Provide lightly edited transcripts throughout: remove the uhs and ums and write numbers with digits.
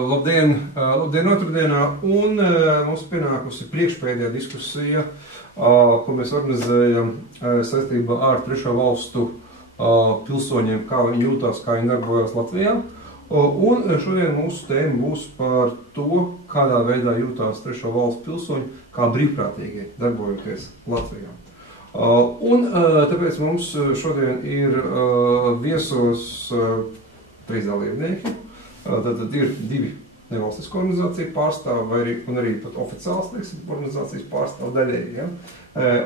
Labdien otrdienā, un mums pienākusi priekšpēdējā diskusija, ko mēs organizējam saistībā ar trešo valstu pilsoņiem, kā viņi jūtās, kā viņi darbojas Latvijā. Un šodien mūsu tēma būs par to, kādā veidā jūtās trešo valstu pilsoņi, kā brīvprātīgi darbojoties Latvijā. Un tāpēc mums šodien ir viesos 3 dalībnieki. Tad ir 2 nevalstisku organizāciju pārstāvi, un arī pat oficiāls, teiksim, organizācijas pārstāvi daļēji. Ja?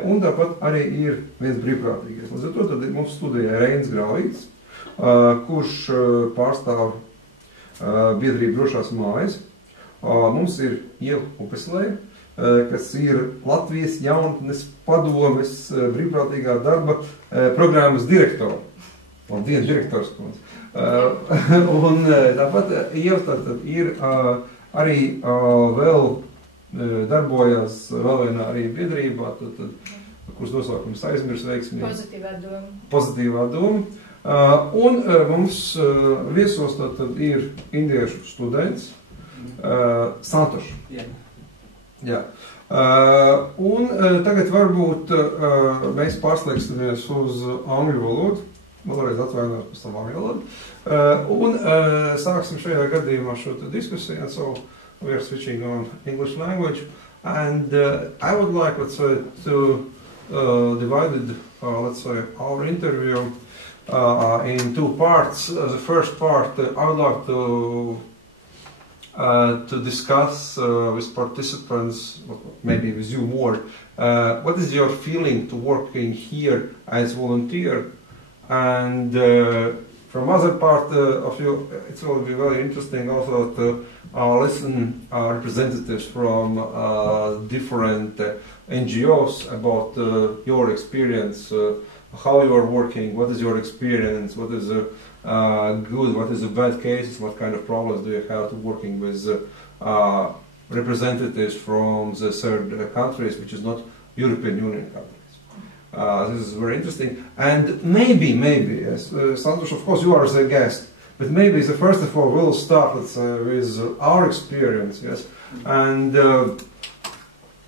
Un tāpat arī ir viens brīvprātīgais. Līdz ar to tad mums studijā Reinis Grāvītis, kurš pārstāv biedrību Drošās mājas. Mums ir Ieva Upeslēja, kas ir Latvijas jaunatnes padomes brīvprātīgā darba programmas direktora. Labdien, direktors kundze. Un tāpat Ieva ir arī vēl darbojas vēl vienā arī biedrībā, kuras nosaukums aizmirs veiksmīgi. Pozitīvā doma. Un mums viesos tad ir indiešu students Santošs. Jā. Un tagad varbūt mēs pārslēgsimies uz angļu valodu. Vēlreiz atvainojos pēc tam angļu valodu. Un sāksim šajā gadījumā šo diskusiju. So we are switching on English language. And I would like, let's say, to divide, let's say, our interview in 2 parts. The first part, I would like to discuss with participants, maybe with you more, what is your feeling to working here as volunteer? And from other part of you, it will be very interesting also to listen representatives from different NGOs about your experience, how you are working, what is your experience, what is good, what is the bad cases, what kind of problems do you have to working with representatives from the third countries, which is not European Union countries. This is very interesting, and maybe, yes, Santosh, of course, you are the guest, but maybe first of all we'll start, let's say, with our experience, yes, and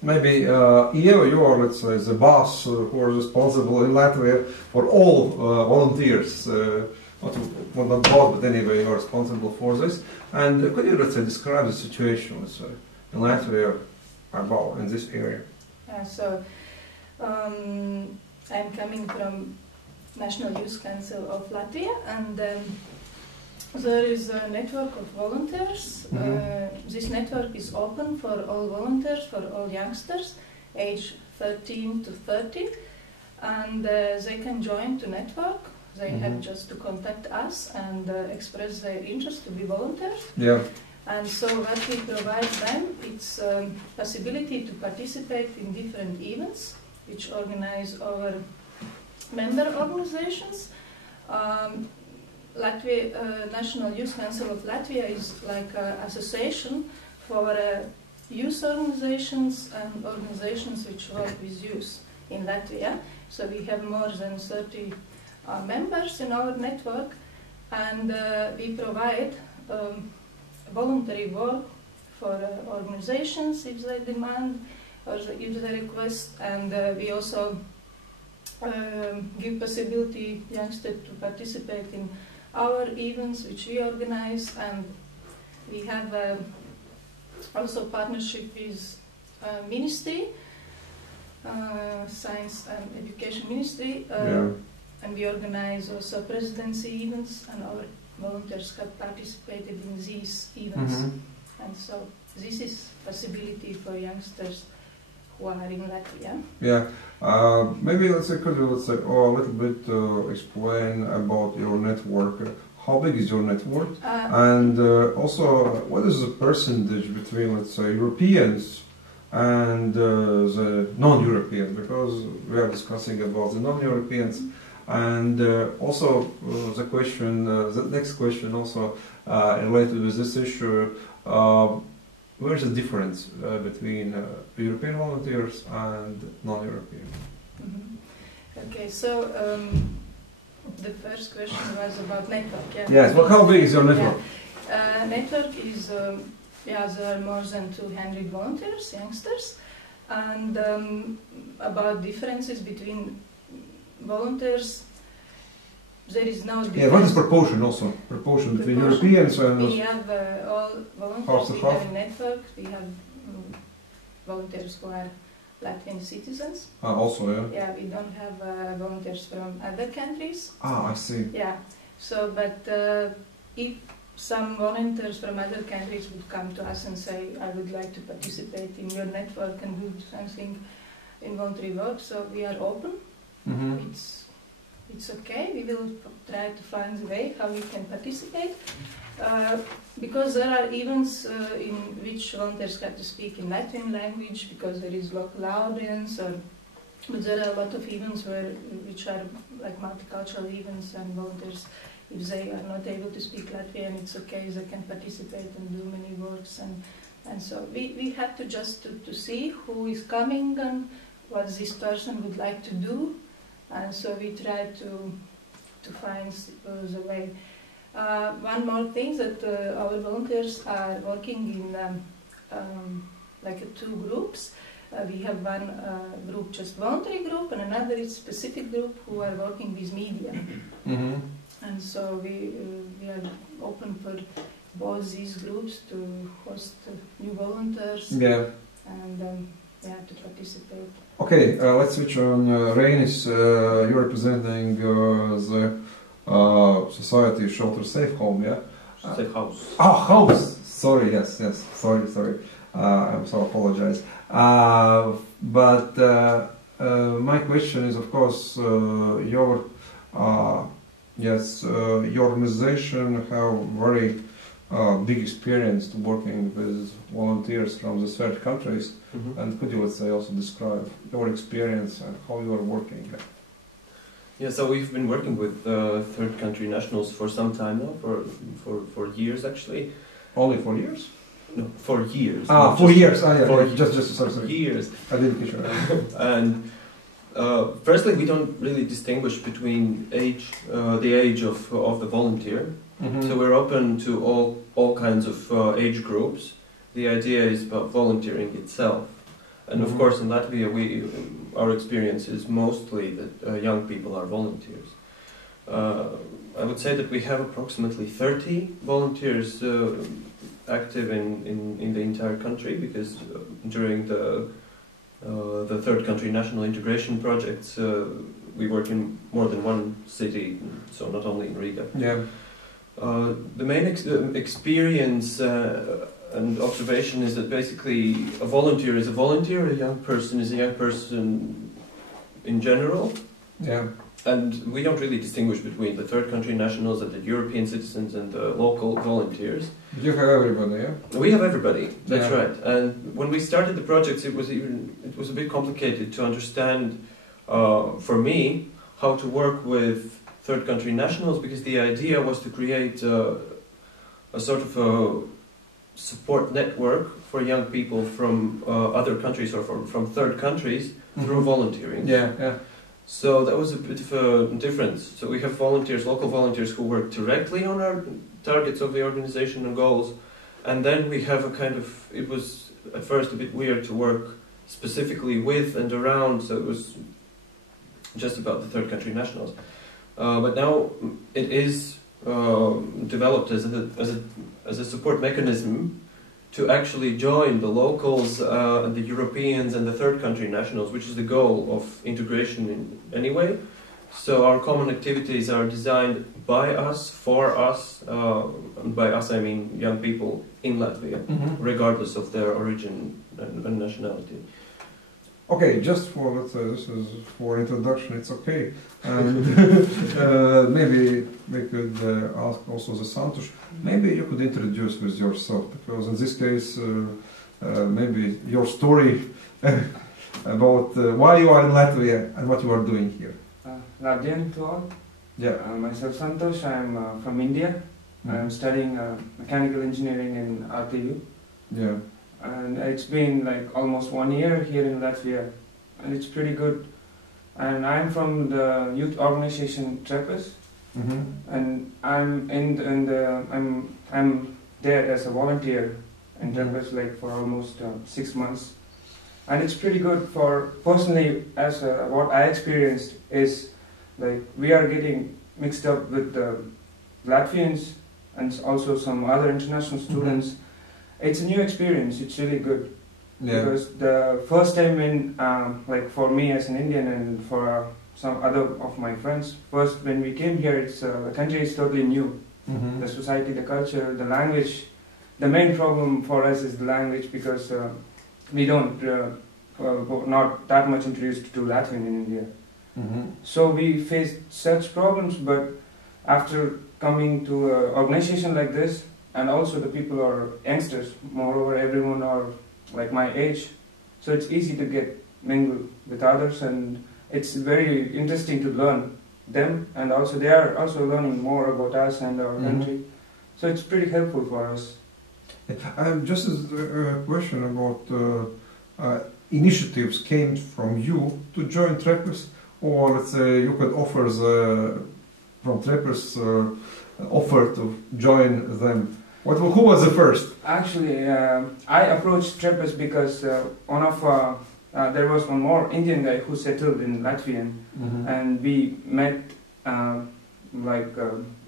maybe Ieva, you are, let's say, the boss who are responsible in Latvia for all volunteers, not boss, but anyway, you are responsible for this, and could you, let's say, describe the situation, let's say, in Latvia about in this area? Yeah, so. I'm coming from National Youth Council of Latvia, and there is a network of volunteers. This network is open for all volunteers, for all youngsters, age 13 to 30, and they can join the network. They have just to contact us and express their interest to be volunteers. Yeah. And so what we provide them, it's possibility to participate in different events which organize our member organizations. National Youth Council of Latvia is like an association for youth organizations and organizations which work with youth in Latvia. So we have more than 30 members in our network, and we provide voluntary work for organizations if they demand, or if they request, and we also give possibility youngsters to participate in our events which we organize, and we have also partnership with ministry, Science and Education Ministry, and we organize also presidency events, and our volunteers have participated in these events, and so this is possibility for youngsters who are in Latvia. Yeah, maybe could you a little bit explain about your network? How big is your network? And also, what is the percentage between, let's say, Europeans and the non-Europeans? Because we are discussing about the non-Europeans. And also the question, the next question also, related with this issue. Where's the difference between European volunteers and non-European? Mm-hmm. Okay, so the first question was about network. Yeah. Yes, well, how big is your network? Yeah. Network is, there are more than 200 volunteers, youngsters, and about differences between volunteers, there is no difference. Yeah, what is proportion also? Proportion between Europeans and... We have all volunteers, we have a network, we have volunteers who are Latvian citizens. Also, yeah? Yeah, we don't have volunteers from other countries. I see. Yeah, so, but if some volunteers from other countries would come to us and say, I would like to participate in your network and do something in voluntary work, so we are open. Mm-hmm. It's okay, we will try to find a way how we can participate. Because there are events in which volunteers have to speak in Latvian language because there is local audience, but there are a lot of events which are like multicultural events, and volunteers, if they are not able to speak Latvian, it's okay, they can participate and do many works, and so we have to just to see who is coming and what this person would like to do, and so we try to find the way. One more thing, that our volunteers are working in like two groups. We have one group, just voluntary group, and another is specific group who are working with media. Mm-hmm. And so we are open for both these groups to host new volunteers. Yeah. And to participate. Okay, let's switch on. Reinis, you're representing the Society Shelter Safe Home, yeah? Safe House. House! Sorry, yes, sorry. I'm so apologize. But my question is, of course, your organization have very big experience to working with volunteers from the third countries. Mm-hmm. And could you, let's say, also describe your experience and how you are working? Yeah, so we've been working with third country nationals for some time now, for years actually. Only 4 years? No, 4 years. 4 years. Yeah, just sorry. Years. I didn't catch you. And firstly, we don't really distinguish between the age of the volunteer. Mm-hmm. So we're open to all kinds of age groups. The idea is about volunteering itself. And of course in Latvia our experience is mostly that young people are volunteers. I would say that we have approximately 30 volunteers active in the entire country, because during the third country national integration projects we work in more than one city, so not only in Riga. Yeah. The main experience and observation is that basically a volunteer is a volunteer, a young person is a young person in general. Yeah. And we don't really distinguish between the third country nationals and the European citizens and the local volunteers. You have everybody, yeah? We have everybody, that's Yeah. right. And when we started the projects, it was a bit complicated to understand, for me, how to work with third country nationals, because the idea was to create a sort of a support network for young people from other countries or from third countries through volunteering. Yeah. So that was a bit of a difference. So we have volunteers, local volunteers, who work directly on our targets of the organization and goals, and then we have a kind of, it was at first a bit weird to work specifically with and around, so it was just about the third country nationals. But now it is developed as a support mechanism to actually join the locals, and the Europeans and the third country nationals, which is the goal of integration anyway. So our common activities are designed by us, for us, and by us I mean young people in Latvia, regardless of their origin and nationality. Okay, just for, let's say, this is for introduction, it's okay. And maybe we could ask also the Santosh, maybe you could introduce with yourself, because in this case, maybe your story about why you are in Latvia and what you are doing here. Labdien to all. Yeah. Myself Santosh, I am from India. I'm studying mechanical engineering in RTU. Yeah. And it's been like almost 1 year here in Latvia, and it's pretty good. And I'm from the youth organization Trepes, and I'm I'm there as a volunteer in Trepes like for almost 6 months, and it's pretty good. For personally, as what I experienced is like we are getting mixed up with the Latvians and also some other international students. It's a new experience. It's really good. Yeah. Because the first time when, like for me as an Indian and for some other of my friends, first when we came here, it's the country is totally new. The society, the culture, the language. The main problem for us is the language because we don't not that much introduced to Latvian in India. So we faced such problems, but after coming to an organization like this, and also the people are youngsters, moreover everyone are like my age, so it's easy to get mingled with others, and it's very interesting to learn them, and also they are also learning more about us and our country, so it's pretty helpful for us. Just as a question about initiatives came from you to join Trepes, or let's say you could offer from Trepes offer to join them. Who was the first? Actually, I approached Trepes because one of there was one more Indian guy who settled in Latvian, and we met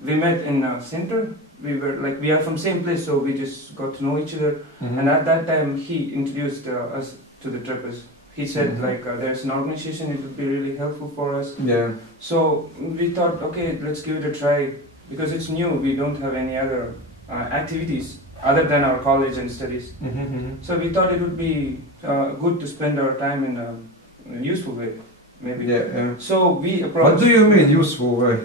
we met in a center. We are from same place, so we just got to know each other. And at that time, he introduced us to the Trepes. He said there's an organization, it would be really helpful for us. Yeah. So we thought, okay, let's give it a try because it's new. We don't have any other activities other than our college and studies. So we thought it would be good to spend our time in a useful way, maybe. Yeah. So we approached. What do you mean useful way?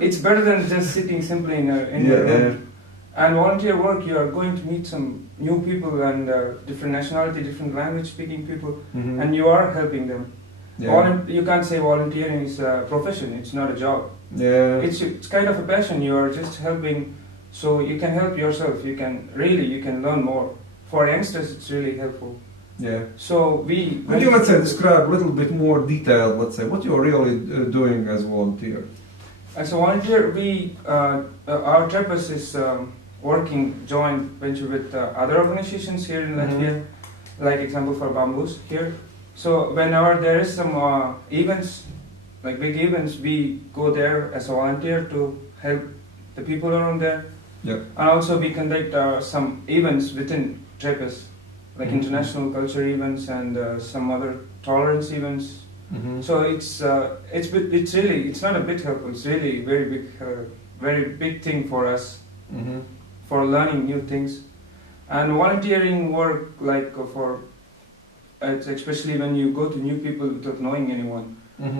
It's better than just sitting simply in your room. And volunteer work, you are going to meet some new people and different nationality, different language speaking people, and you are helping them. Yeah. You can't say volunteering is a profession, it's not a job. Yeah. It's kind of a passion, you are just helping, so you can help yourself, you can learn more. For youngsters, it's really helpful. Yeah. So could you, let's say, describe a little bit more detailed, let's say, what you're really doing as a volunteer? As a volunteer, our Trepes is working joint venture with other organizations here in Latvia, like example for Bamboos here. So whenever there is some events, like big events, we go there as a volunteer to help the people around there. Yeah. And also we conduct some events within Trepes, like international culture events and some other tolerance events. So it's not a bit helpful. It's really very big thing for us for learning new things, and volunteering work especially when you go to new people without knowing anyone,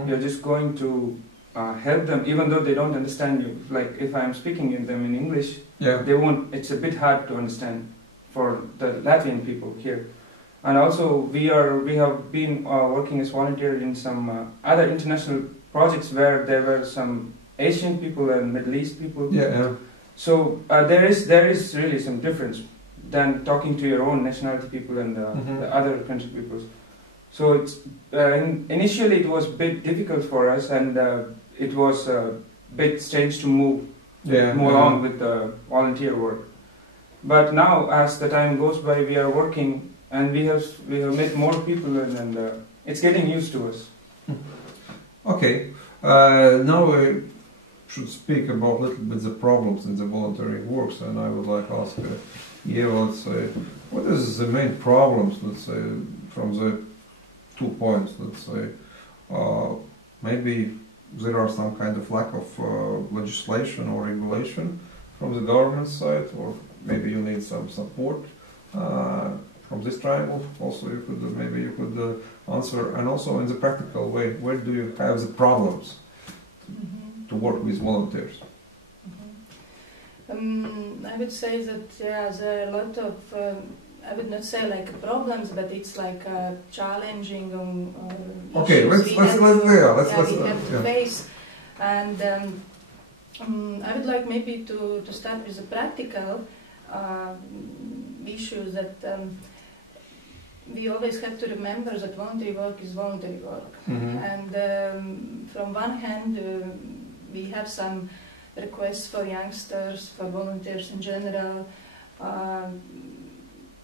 you're just going to help them even though they don't understand you. Like if I'm speaking to them in English, they won't. It's a bit hard to understand for the Latvian people here. And also we have been working as volunteers in some other international projects where there were some Asian people and Middle East people. Yeah. So there is really some difference than talking to your own nationality people and the other country peoples. So it's initially it was a bit difficult for us, and it was a bit strange to move along with the volunteer work. But now, as the time goes by, we are working. And we have met more people, and it's getting used to us. Okay, now we should speak about a little bit the problems in the volunteering works, and I would like to ask Eva, let's say, what is the main problems, let's say, from the 2 points, let's say, maybe there are some kind of lack of legislation or regulation from the government side, or maybe you need some support from this triangle. Also you could answer, and also in the practical way, where do you have the problems to work with volunteers? I would say that there are a lot of I would not say like problems, but it's like challenging okay, issues let's we have to face. And I would like maybe to start with the practical issues that we always have to remember that voluntary work is voluntary work. And from one hand, we have some requests for youngsters, for volunteers in general,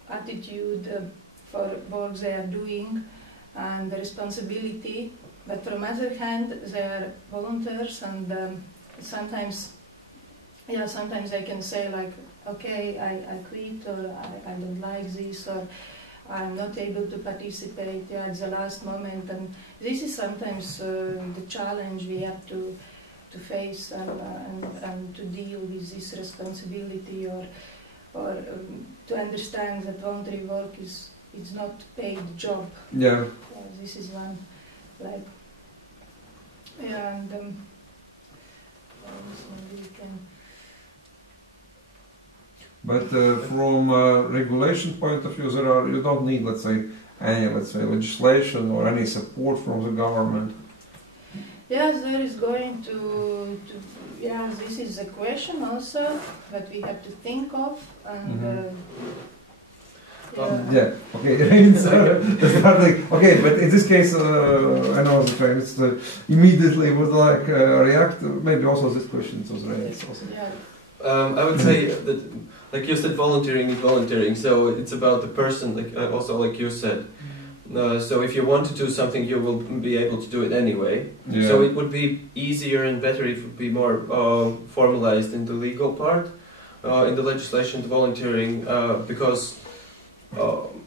attitude for work they are doing and the responsibility. But from other hand, they are volunteers, and sometimes they can say like, okay, I quit, or I don't like this, or I'm not able to participate at the last moment. And this is sometimes the challenge we have to face and to deal with this responsibility, or to understand that voluntary work is not paid job. Yeah. This is one, like, yeah, and maybe we can. But from a regulation point of view, you don't need, let's say, any legislation or any support from the government. Yes, there is going to this is a question also that we have to think of, and okay. Okay, but in this case, I know the parents immediately would like react. Maybe also this question was raised. Also. Yeah. I would say that, like you said, volunteering is volunteering. So it's about the person. Like also, like you said. So if you want to do something, you will be able to do it anyway. Yeah. So it would be easier and better if it would be more formalized in the legal part, in the legislation, the volunteering, because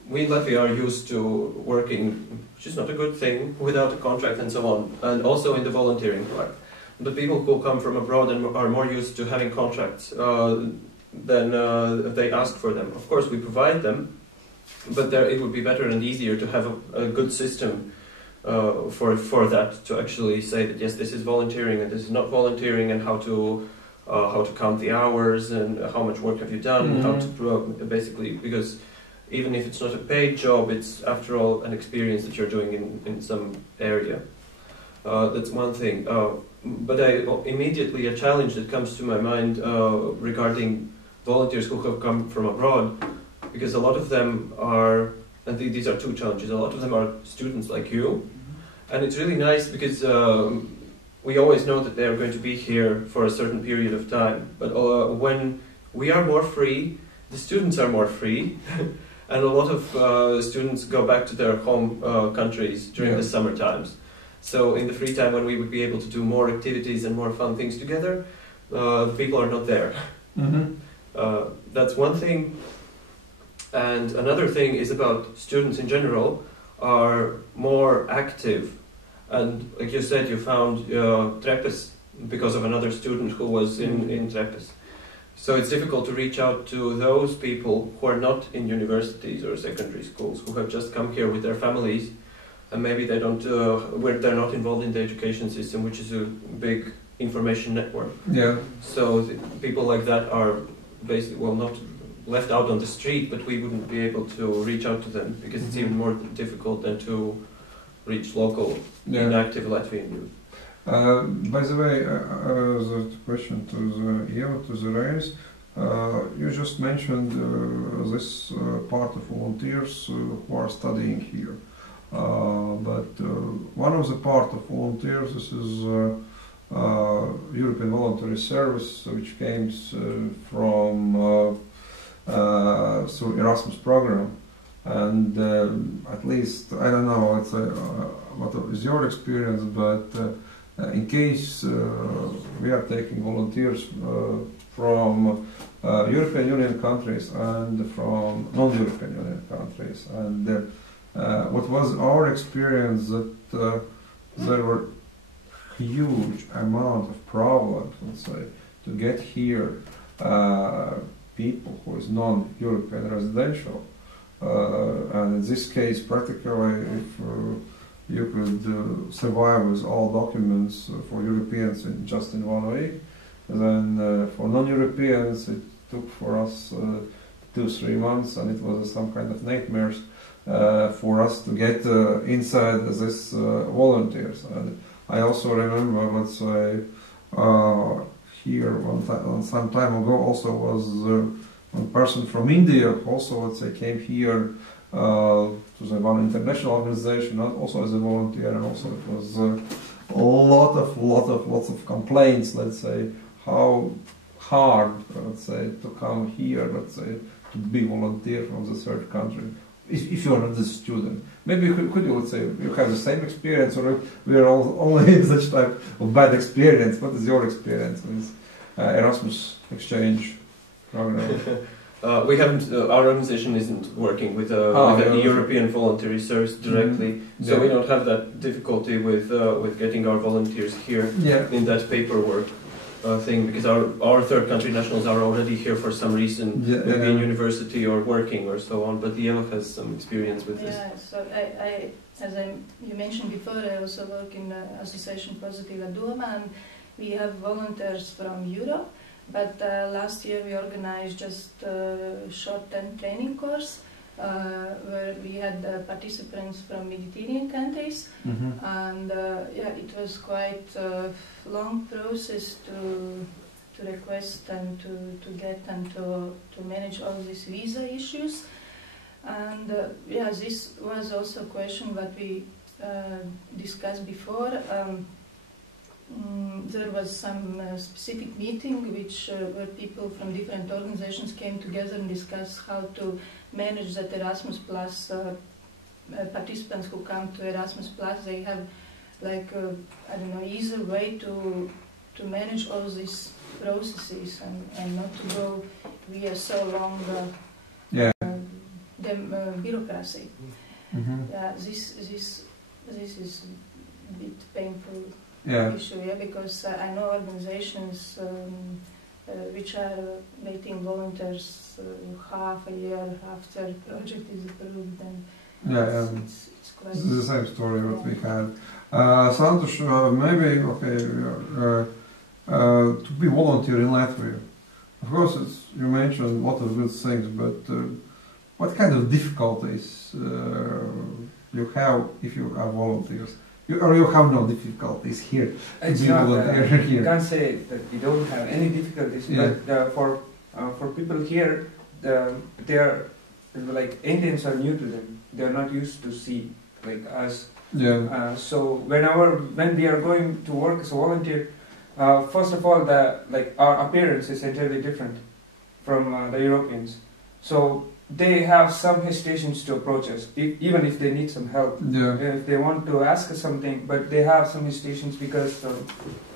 we in Latvia are used to working, which is not a good thing, without a contract and so on, and also in the volunteering part. The people who come from abroad and are more used to having contracts, then they ask for them. Of course, we provide them, but it would be better and easier to have a good system for that, to actually say that yes, this is volunteering and this is not volunteering, and how to count the hours and how much work have you done, how to basically, because even if it's not a paid job, it's after all an experience that you're doing in some area. That's one thing. But immediately a challenge that comes to my mind regarding volunteers who have come from abroad, because a lot of them are, and these are two challenges, a lot of them are students like you, and it's really nice because we always know that they are going to be here for a certain period of time, but when we are more free, the students are more free, and a lot of students go back to their home countries during the summer times. So in the free time when we would be able to do more activities and more fun things together, people are not there. That's one thing. And another thing is about students in general are more active. And like you said, you found Trepes because of another student who was in Trepes. So it's difficult to reach out to those people who are not in universities or secondary schools, who have just come here with their families, and maybe they don't, they're not involved in the education system, which is a big information network. Yeah. So people like that are basically, well, not left out on the street, but we wouldn't be able to reach out to them because it's even more difficult than to reach local, inactive Latvian youth. By the way, the question to the raise, you just mentioned this part of volunteers who are studying here. But one of the part of volunteers, this is European Voluntary Service, which came from through Erasmus program, and at least, I don't know what is your experience, but in case we are taking volunteers from European Union countries and from non-European Union countries, and what was our experience that there were huge amount of problems, let's say, to get here people who is non-European residential, and in this case, practically, if you could survive with all documents for Europeans just in 1 week, then for non-Europeans it took for us 2-3 months, and it was some kind of nightmares for us to get inside this volunteers. And I also remember, let's say, here some time ago also was one person from India, also let's say came here to the one international organization, also as a volunteer, and also it was lots of complaints, let's say, how hard, let's say, to come here, let's say, to be volunteer from the third country. If you're not a student, maybe could you, let's say, you have the same experience, or we are all only in such type of bad experience? What is your experience with Erasmus exchange program? We haven't. Our organization isn't working with the European Voluntary Service directly, so we don't have that difficulty with getting our volunteers here in that paperwork thing, because our third country nationals are already here for some reason, maybe in university or working or so on. But Liela has some experience with this. Yeah, so you mentioned before, I also work in Association Pozitīva Doma, and we have volunteers from Europe. But last year we organized just a short-term training course where we had participants from Mediterranean countries, and it was quite a long process to request and to get and to manage all these visa issues. And this was also a question that we discussed before. There was some specific meeting where people from different organizations came together and discussed how to manage that Erasmus Plus participants who come to Erasmus Plus. They have like easier way to manage all these processes and not to go via so long bureaucracy. This is a bit painful. Issue, because I know organizations which are waiting volunteers half a year after project is approved, and it's quite... This is the same story what we had. Santosh, maybe to be volunteer in Latvia. Of course, you mentioned a lot of good things, but what kind of difficulties you have if you are volunteers? Or you have no difficulties here? It's not, you can't say that you don't have any difficulties, but for people here, they are like Indians are new to them. They are not used to see like us. So when we are going to work as a volunteer, first of all, our appearance is entirely different from the Europeans. So they have some hesitations to approach us, even if they need some help. If they want to ask us something, but they have some hesitations because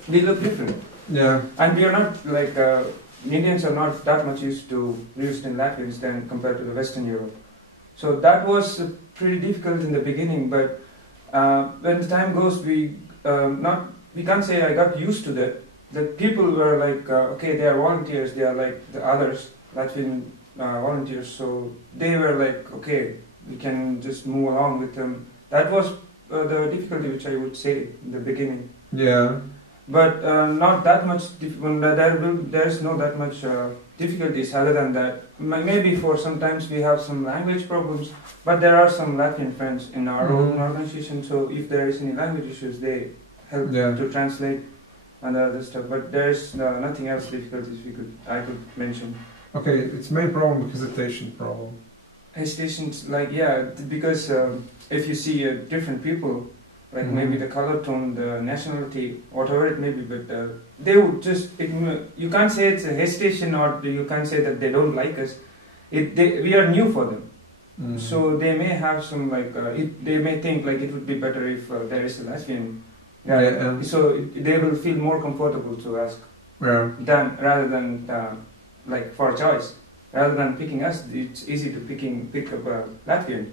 we look different. And we are not like Indians are not that much used in Latvians than compared to the Western Europe. So that was pretty difficult in the beginning, but when the time goes, we can't say I got used to that. The people were like, okay, they are volunteers, they are like the others, Latvian volunteers, so they were like, okay, we can just move along with them. That was the difficulty which I would say in the beginning. But not that much, there's no that much difficulties other than that. Maybe for sometimes we have some language problems, but there are some Latvian friends in our own organization, so if there is any language issues, they help to translate and other stuff. But there's nothing else difficulties I could mention. Okay, its main problem is hesitation problem. Hesitations, because if you see different people, like maybe the color tone, the nationality, whatever it may be, but they would just, you can't say it's a hesitation or you can't say that they don't like us. We are new for them. So they may have some they may think like it would be better if there is a Latvian. So they will feel more comfortable to ask rather than like for a choice. Rather than picking us, it's easy to pick up a Latvian.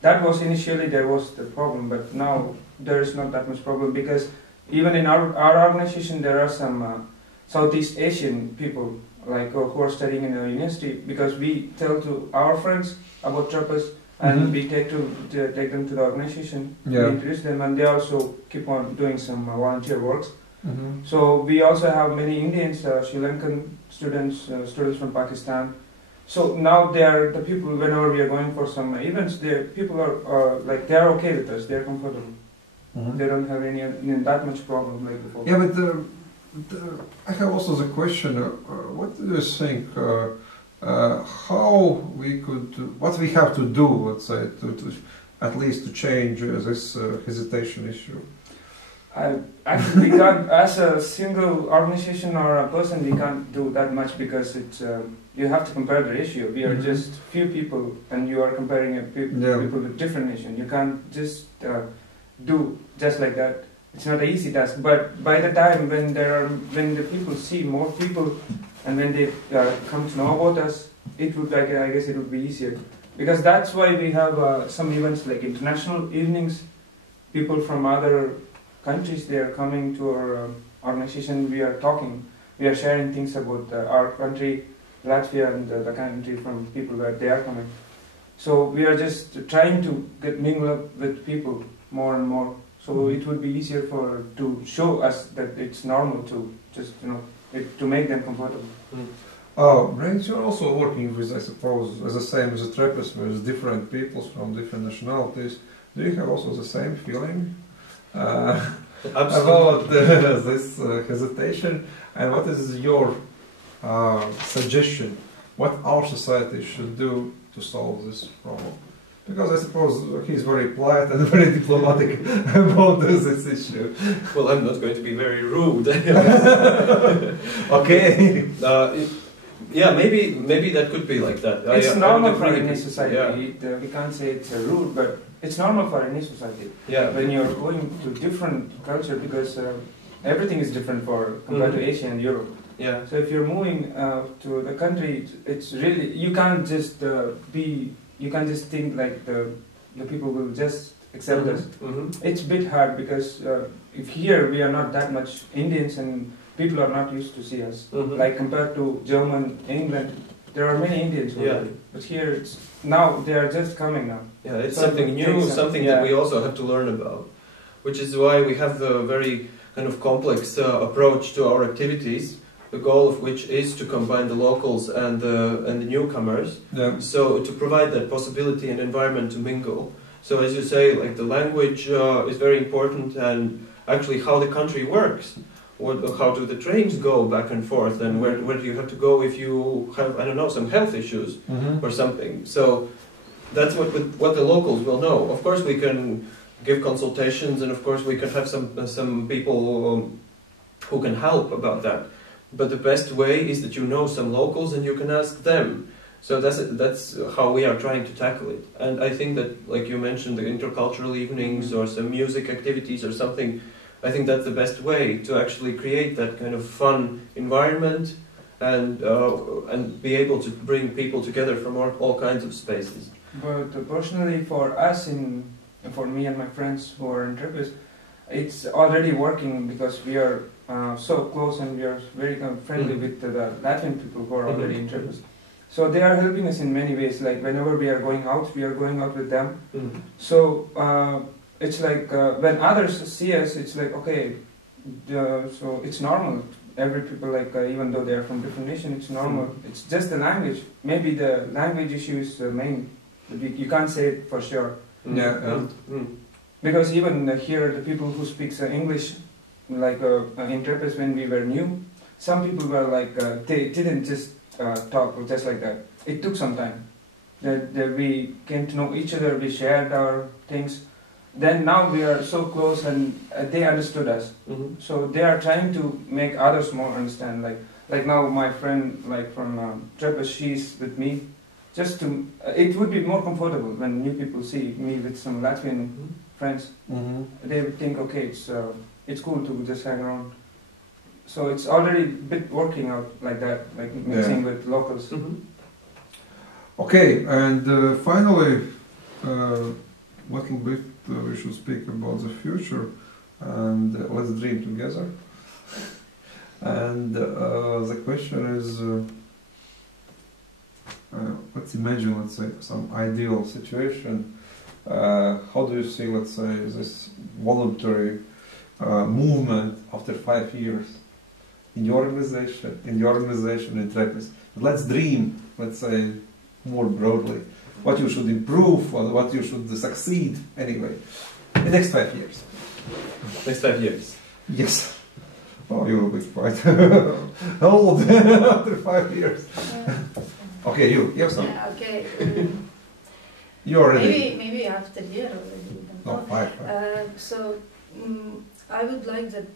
That was initially there was the problem, but now there is not that much problem because even in our organization there are some Southeast Asian people like who are studying in the university, because we tell to our friends about Trappers and we take them to the organization, we introduce them, and they also keep on doing some volunteer works. So we also have many Indians, Sri Lankan students, students from Pakistan. So now they are the people, whenever we are going for some events, people are they are okay with us, they are comfortable. They don't have any that much problem like before. But I have also the question, what do you think, how we could, what we have to do, let's say, to at least to change this hesitation issue? Actually, we can't, as a single organization or a person, we can't do that much because it's, you have to compare the issue. We are just few people and you are comparing people with different issue. You can't just do just like that. It's not an easy task, but by the time when the people see more people and when they come to know about us, it would, I guess it would be easier. Because that's why we have some events like international evenings. People from other countries, they are coming to our organization. We are talking, we are sharing things about our country, Latvia, and the country from people where they are coming. So we are just trying to mingle up with people more and more. So it would be easier to show us that it's normal to just, to make them comfortable. Brent, you're also working with, I suppose, as the same as the Trappists, with different peoples from different nationalities. Do you have also the same feeling about this hesitation? And what is your suggestion? What our society should do to solve this problem? Because I suppose he's very polite and very diplomatic about this issue. Well, I'm not going to be very rude. Okay. Yeah, maybe that could be like that. It's normal for any society. Yeah. We can't say it's rude, but it's normal for any society. Yeah. When you're going to different culture, because everything is different compared to Asia and Europe. Yeah. So if you're moving to the country, it's really, you can't just you can't just think like the people will just accept us. It's a bit hard because if here we are not that much Indians and people are not used to see us. Like compared to German, England, there are many Indians already. But here it's now they are just coming now. Yeah, it's something new, something that we also have to learn about, which is why we have the very kind of complex approach to our activities. The goal of which is to combine the locals and the newcomers, so to provide that possibility and environment to mingle. So as you say, like the language is very important, and actually how the country works. How do the trains go back and forth, and where do you have to go if you have, I don't know, some health issues or something. So that's what the locals will know. Of course we can give consultations, and of course we can have some people who can help about that. But the best way is that you know some locals and you can ask them. So that's how we are trying to tackle it. And I think that, like you mentioned, the intercultural evenings or some music activities or something, I think that's the best way to actually create that kind of fun environment and be able to bring people together from all kinds of spaces. But personally, for us, for me and my friends who are in Trappists, it's already working because we are so close and we are very friendly with the Latvian people who are already in Trappists. So they are helping us in many ways. Like whenever we are going out with them. So it's like when others see us, it's like okay, so it's normal. Every people, like even though they are from different nations, it's normal. It's just the language. Maybe the language issue is the main. You can't say it for sure. Because even here, the people who speak English, like in Trappists when we were new, some people were like, they didn't just talk just like that. It took some time. That we came to know each other, we shared our things. Then now we are so close and they understood us. So they are trying to make others more understand. Like now my friend like from Trappist, she's with me. Just to, it would be more comfortable when new people see me with some Latvian friends. They would think, okay, it's cool to just hang around. So it's already a bit working out like that, like mixing with locals. Okay, and finally, little bit we should speak about the future, and let's dream together. And the question is, let's imagine, let's say, some ideal situation. How do you see, let's say, this voluntary movement after 5 years in your organization, in Trappist? Let's dream, let's say, more broadly. What you should improve, or what you should succeed, anyway, in the next 5 years. Next 5 years? Yes. Oh, you will be quite old after 5 years. Okay, you have some. Yeah, okay. You already. Maybe after a year already. No, 5. So I would like that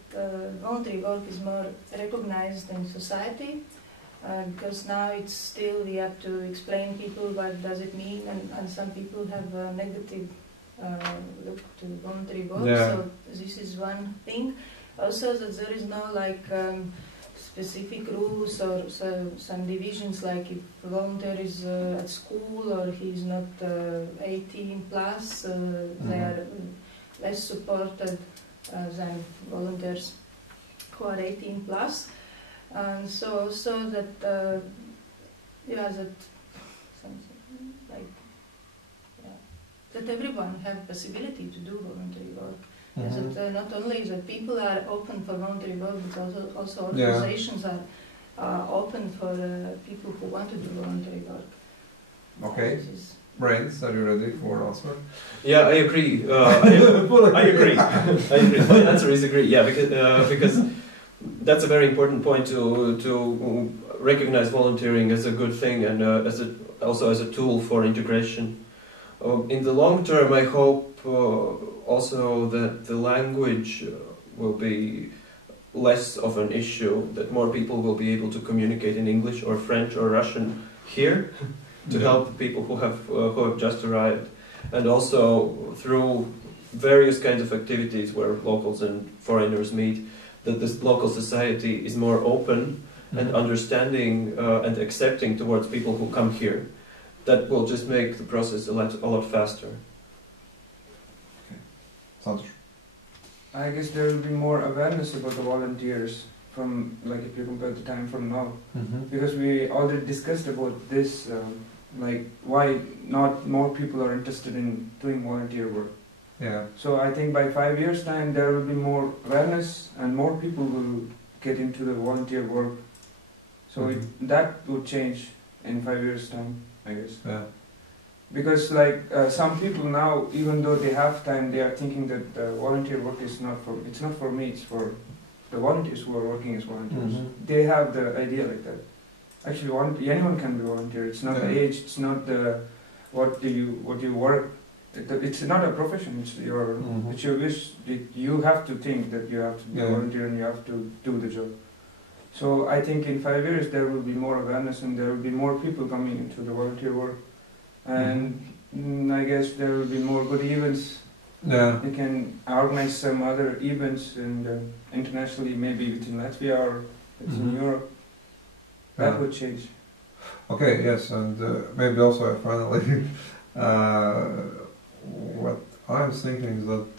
voluntary work is more recognized in society, because now it's still we have to explain people what does it mean, and some people have a negative look to voluntary work. Yeah. So this is one thing. Also, that there is no like specific rules or some divisions, like if a volunteer is at school or he's not 18 plus, they are less supported than volunteers who are 18 plus. And so that yeah, that something like that everyone have possibility to do voluntary work. Mm-hmm. That not only that people are open for voluntary work, but also organizations are open for people who want to do voluntary work. Okay. Brains, are you ready for answer? Yeah, I agree. I agree. I agree. My answer is agree. Yeah, because that's a very important point to recognize volunteering as a good thing and also as a tool for integration. In the long term, I hope also that the language will be less of an issue, that more people will be able to communicate in English or French or Russian here to help the people who have just arrived, and also through various kinds of activities where locals and foreigners meet, that this local society is more open and understanding and accepting towards people who come here. That will just make the process a lot faster. Sandra? I guess there will be more awareness about the volunteers from, like, if you compare the time from now, because we already discussed about this, like why not more people are interested in doing volunteer work. Yeah. So I think by 5 years' time there will be more awareness and more people will get into the volunteer work. So that would change in 5 years' time, I guess. Yeah. Because like some people now, even though they have time, they are thinking that volunteer work is not for me, it's for the volunteers who are working as volunteers. They have the idea like that. Actually, anyone can be volunteer. It's not the age. It's not the what you work. It's not a profession. It's your it's your wish. You have to think that you have to be a volunteer and you have to do the job. So I think in 5 years there will be more awareness and there will be more people coming into the volunteer work, and I guess there will be more good events. Yeah. We can organize some other events and internationally, maybe within Latvia or in Europe. That would change. Okay, yes, and maybe also finally, what I'm thinking is that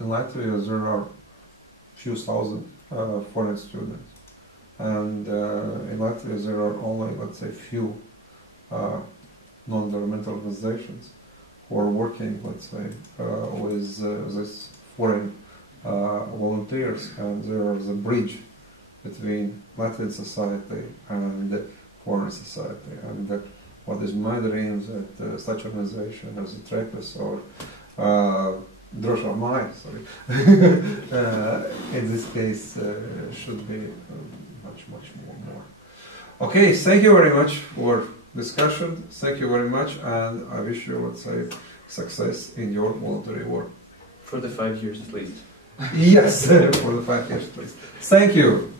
in Latvia there are few thousand foreign students, and in Latvia there are only, let's say, few non-governmental organizations who are working, let's say, with this foreign volunteers, and there is a bridge between Latvian society and foreign society. And what is my dream is that such organization as Projekta or Drošā māja, in this case, should be much more. Okay, thank you very much for discussion. Thank you very much, and I wish you, let's say, success in your voluntary work. For the 5 years at least. Yes, for the 5 years, please. Thank you.